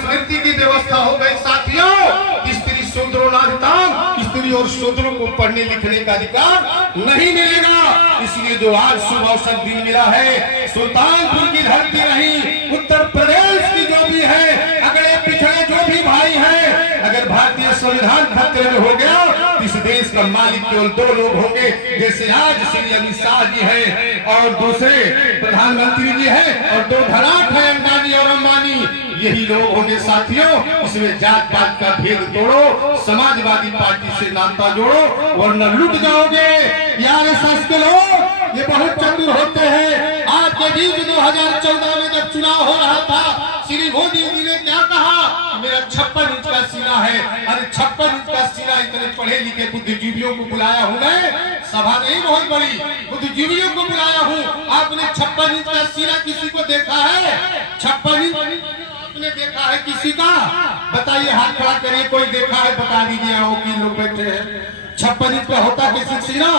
मनुस्मृति की व्यवस्था हो गई साथियों, स्त्री शूद्रो नाधिताम, स्त्री और शूद्रों को पढ़ने लिखने का अधिकार नहीं मिलेगा। इसलिए जो आज शुभ अवसर दिन मिला है, सुल्तानपुर की धरती नहीं, उत्तर प्रदेश की जो भी है, अगले पिछड़े जो भी भाई है, अगर भारतीय संविधान खतरे में हो गया, इस देश का मालिक केवल दो लोग होंगे, जैसे आज श्री अमित शाह जी है और दूसरे प्रधानमंत्री जी है, और दो धनाढ़ है अंबानी और अंबानी, यही लोग होंगे साथियों। इसमें जात पात का भेद तोड़ो, समाजवादी पार्टी से नाता जोड़ो, वरना लुट जाओगे। यार एसएस के लोग ये बहुत चतुर होते हैं। आज के बीच 2014 में जब चुनाव हो रहा था, श्री मोदी जी ने क्या कहा, मेरा 56 इंच का सीना है। अरे 56 इंच का सीना, इतने पढ़े लिखे बुद्धिजीवियों को बुलाया हूँ मैं, सभा नहीं बहुत बड़ी, बुद्धिजीवियों को बुलाया हूँ। आपने 56 इंच का सीना किसी को देखा है? 56 इंच आपने देखा है किसी का? बताइए, हाथ खड़ा करिए, कोई देखा है बता दीजिए। आओ कि लोग बैठे हैं, 56 इंच का होता किसी सीना?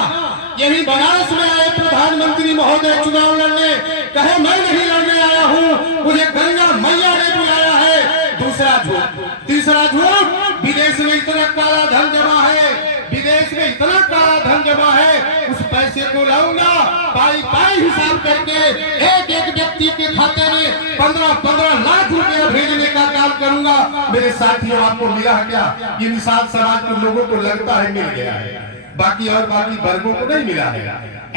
यही बनारस में आए प्रधानमंत्री महोदय चुनाव लड़ने, कहे मैं नहीं लड़ने आया हूँ, मुझे गंगा मैया ने बुलाया है। दूसरा झूठ, तीसरा झूठ, विदेश में इतना काला धन जमा है, विदेश में इतना काला धन जमा है, उस पैसे को लाऊंगा, पाई पाई हिसाब करके एक एक व्यक्ति के खाते में 15-15 लाख रुपया भेजने का काम करूंगा। मेरे साथियों, आपको मिला क्या? ये निषाद समाज के लोगों को लगता है मिल गया है, बाकी वर्गों को नहीं मिला है।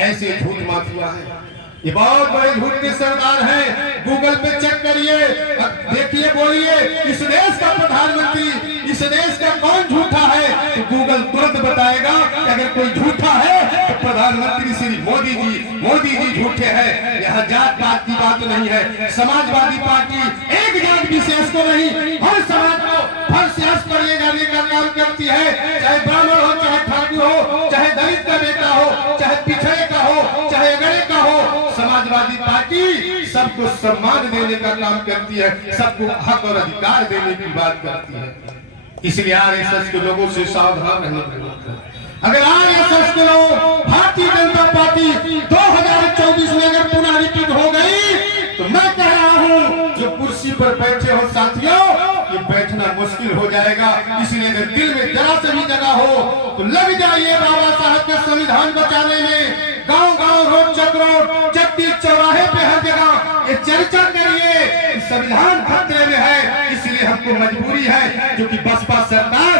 ऐसे झूठ माफिया है, ये बहुत बड़े झूठ के सरदार हैं। गूगल पे चेक करिए, देखिए, बोलिए इस देश का प्रधानमंत्री, इस देश का कौन झूठा है, तो गूगल तुरंत बताएगा कि अगर कोई झूठा है तो प्रधानमंत्री श्री मोदी जी झूठे हैं। यहाँ जात पात की बात नहीं है। समाजवादी पार्टी एक जात विशेष को नहीं, हर समाज को हर सियासत पर ले जाने का काम करती है, चाहे ब्राह्मण हो, चाहे ठाकुर हो, चाहे दलित का बेटा हो, चाहे पिछड़े का हो, चाहे अगड़े का हो। समाजवादी पार्टी सबको सम्मान देने का काम करती है, सबको हक और अधिकार देने की बात करती है। इसलिए आरएसएस के लोगों से सावधान रहना पड़ेगा। अगर आरएसएस के लोग भारतीय जनता पार्टी 2024 में अगर पुनः रिपीट हो गई, तो मैं कह रहा हूं, जो कुर्सी पर बैठे हो साथियों, ये बैठना मुश्किल हो जाएगा। इसलिए अगर दिल में जरा से भी जगह हो तो लग जाइए बाबा साहब के संविधान बचाने में। गांव-गांव, रोड चक्रों, चट्टी चौराहे पे हर जगह ये चर्चा करिए, संविधान खतरे में है। इसलिए हमको मजबूरी है, क्योंकि बसपा सरकार,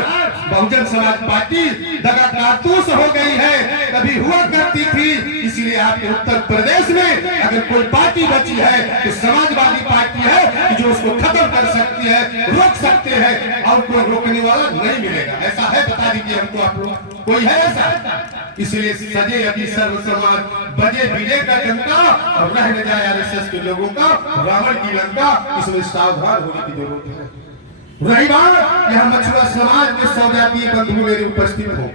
बहुजन समाज पार्टी दगा कारतूस हो गई है, कभी हुआ करती थी। इसलिए आपके उत्तर प्रदेश में अगर कोई पार्टी बची है तो समाजवादी पार्टी है, जो उसको खत्म कर सकती है, रोक सकते हैं, और कोई रोकने वाला नहीं मिलेगा। ऐसा है? बता दीजिए हमको, आप लोग कोई है ऐसा? इसलिए सजे अभी सर्व समाज, बजे विजय का डंका, और रह न जाए आरएसएस के लोगों का रावण की लंका। इसमें सावधान होने की जरूरत है। रही बात, यहाँ मछुआ समाज के सौजातीय बंधु मेरे उपस्थित हो,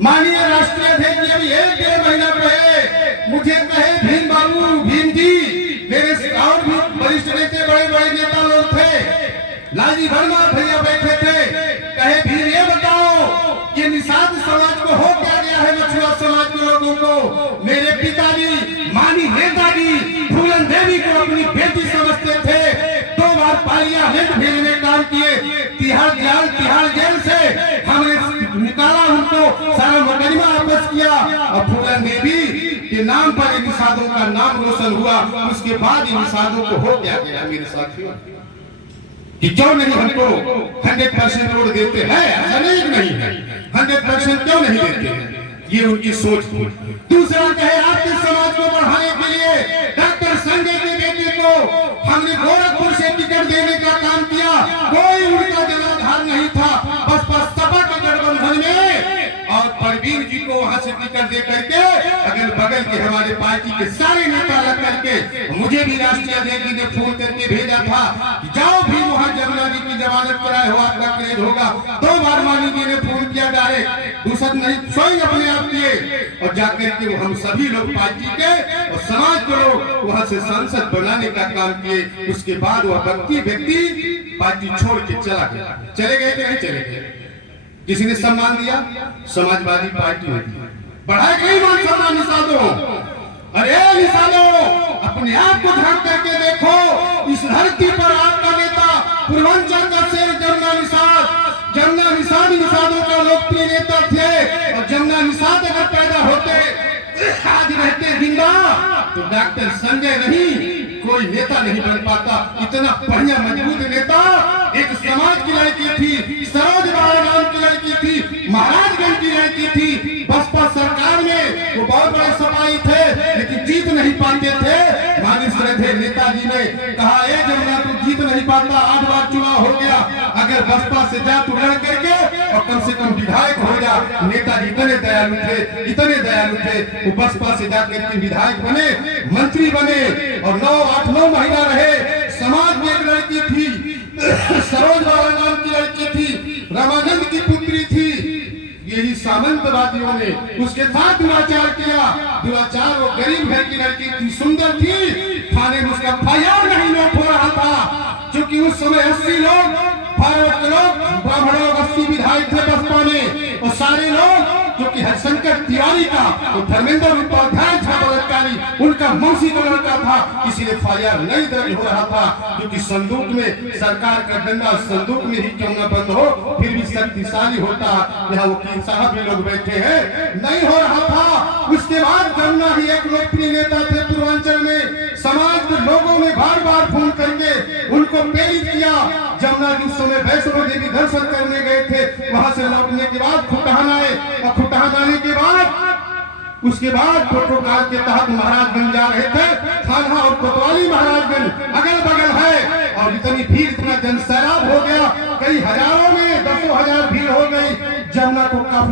माननीय राष्ट्रीय अध्यक्ष अभी 1-1.5 महीना पहले मुझे कहे, भीम बाबू, भीम जी, मेरे और भी वरिष्ठ नेता, बड़े-बड़े नेता लोग थे, लालजी वर्मा भैया बैठे थे, कहे भीम ये बताओ, ये निषाद समाज को हो क्या गया है, मछुआ समाज के लोगों को? मेरे पिताजी मानी नेताजी फूलन देवी को अपनी बेटी समझते थे, 2 बार पार्लियामेंट भेजने काम किए, तिहाड़ जेल से हमने निकाला उनको, सारा मुकदमा वापस किया, और फूलन देवी के नाम पर इन निषादों का नाम रोशन हुआ। उसके बाद इन निषादों को हो क्या गया मेरे साथियों, कि क्यों नहीं हमको 100% वोट देते हैं? ऐसा नहीं है, 100% क्यों नहीं देते हैं? ये उनकी सोच थी। दूसरा कहे, आपके समाज को बढ़ाने के लिए डॉक्टर संजय के बेटे को हमने गोरखपुर से टिकट देने का काम किया, कोई उनका जनाधार नहीं था, बसपा सपा के गठबंधन में, और परवीन जी को वहां से टिकट दे करके अगल बगल के हमारे पार्टी के सारे नेता लग करके मुझे भी राष्ट्रीय अध्यक्ष ने फोन करके भेजा था कि जाओ भी वहां जमुना जी की जमानत कराए हो, आपका क्रेज होगा। 2 बार मानी जी ने फोन किया डायरेक्ट, दूसरा नहीं, स्वयं अपने आप किए, और जाकर के हम सभी लोग पार्टी के और समाज को लोग वहां से सांसद बनाने का काम किए। उसके बाद वह व्यक्ति पार्टी छोड़ के चला गया। चले गए कि नहीं चले गए? किसी ने सम्मान दिया? समाजवादी पार्टी होती है, बढ़ाए गई मान सम्मान निषादों। अरे निषादों, अपने आप को झांक करके देखो, इस धरती पर आपका नेता पूर्वांचल तो डॉक्टर संजय नहीं, कोई नेता नहीं बन पाता। इतना बढ़िया मजबूत नेता एक समाज की लड़की थी, सरोज बाबा की लड़की थी, महाराजगंज की लड़की थी। बसपा सरकार में वो बहुत बड़े सफाई थे, लेकिन जीत नहीं पाते थे। माननीय श्रद्धेय नेताजी ने कहा, जमुना तू जीत नहीं पाता, 8 बार चुनाव हो गया, अगर बसपा से जा तू लड़ करके और कम से कम विधायक हो जा। नेताजी इतने दयालु थे, इतने दयालु थे, वो बसपा से जाकर के विधायक बने, मंत्री बने और 9 महीना रहे। समाज में एक लड़की थी, सरोज बाबा नाम की लड़की थी, रामानंद की पुत्री थी। यही सामंतवादियों ने उसके साथ दुराचार किया। दुराचार, वो गरीब घर की लड़की थी, सुंदर थी, थाने में उसका FIR नहीं नोट हो रहा था, क्योंकि उस समय 80 लोग, भारत के लोग, ब्राह्मण लोग 80 विधायक थे बसपा में, और सारे लोग जो कि हरिशंकर तिवारी का, वो धर्मेंद्र उपाध्याय था बलात्कारी, उनका मौसी का लड़का था, इसीलिए FIR नहीं दर्ज हो रहा था। क्योंकि संदूक में सरकार का डंडा संदूक में ही क्यों न बंद हो, फिर भी शक्तिशाली होता। यहाँ वकील साहब भी लोग बैठे हैं, नहीं हो रहा था। उसके बाद जमुना ही एक लोकप्रिय नेता थे पूर्वांचल में, समाज के लोगों ने बार बार फोन करके उनको प्रेरित किया। जमुना जिस समय वैष्णो देवी दर्शन करने गए थे, वहां से लौटने के बाद खुटहान आए, और खुटहान आने के बाद उसके बाद प्रोटोकॉल के तहत महाराजगंज जा रहे थे। थाना और कोतवाली महाराजगंज अगल बगल है, और इतनी भीड़, इतना जनसैलाब हो गया, कई हजारों में 10,000 भीड़ हो गई। जमुना को काफी